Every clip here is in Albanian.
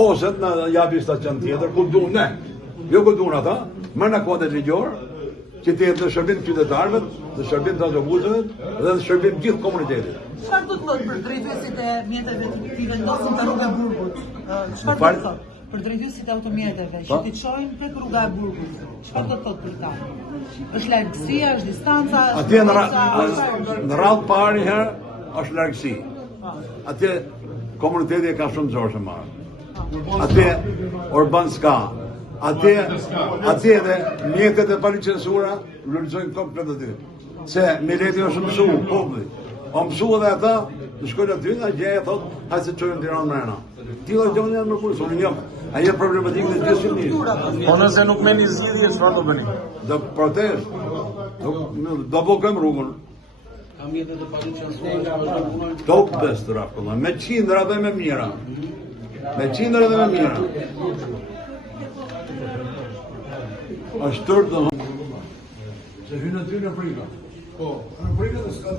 Ose të na japi stacion tjetër, ku duan ne. Jo ku duan ata, më në kuadër ligjor, që të jetë në shërbim të qytetarëve, në shërbim të autobusëve dhe në shërbim gjithë komunitetit. Çfarë do të thotë për drejtuesit e mjeteve që vendosin te rruga e Burgut? Çfarë do të thotë për drejtuesit e automjeteve që ti çojnë tek rruga e Burgut? Çfarë do të thotë për ta? Është largësia, është distanca? Atje në radhë parë një herë është largësi. Atje komuniteti e ka shumë zorë që marë. Atje Orban s'ka. Atje dhe mjetet e paliqensura vlerësojnë këto për të dy. Se Mileti është mësu, populli. O mësu edhe ata, të shkojnë aty, a gjeja thotë, hajtë se qojnë Tiranë mrena. Tila gjonë janë më kurës, unë njëmë. A jetë problematikë në gjithë një. Po nëse nuk meni zgjidhje, çfarë do bëni? Do protest. Do bllokojmë rrugën. Ka mjetet e paliqensurave. Top best rapulla, me qindra dhe me mira. Me qindra dhe me mira. Është tërë dhe se hynë aty në frika. Po, në frika dhe s'ka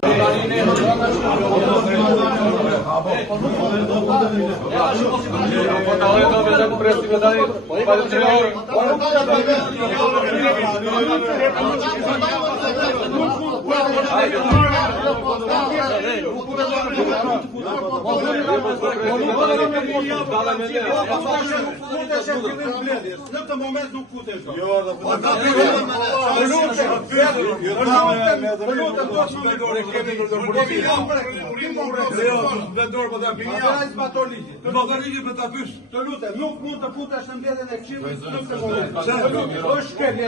në këtë moment nuk kutesh. Të lutem, nuk mund të futesh në mbledhjen e këshillit në këtë moment. Është shkelje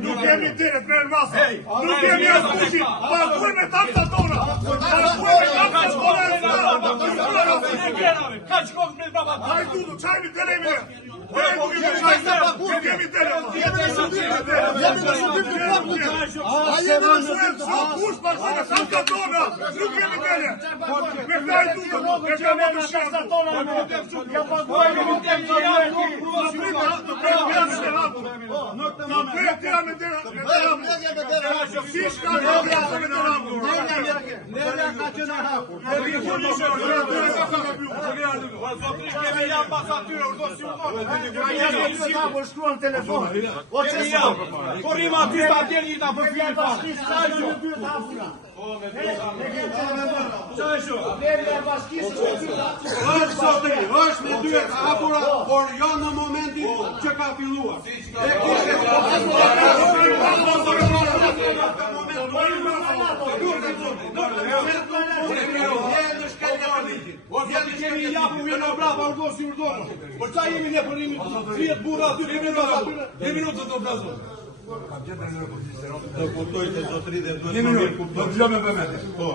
Nuk kemi teret me rrasa. Nuk kemi as kushit. Paguaj me taksa tona. Paguaj me taksa tona. Ka shkon me baba. Hajde du, çajmi telemin. Nuk kemi teret. Korrim aty ta djeli ta përfilin pa. Është me dy të hapura, por jo në momentin që ka filluar. Kemi japu vjen në brava urdosi urdono. Por sa jemi ne përrimi 30 burra aty kemi aty. 2 minuta do vazhdoj. Ka gjetur në pozicion. Do kuptoj se zotëri dhe duhet të mirë kuptoj. Do të jam me vëmendje. Po.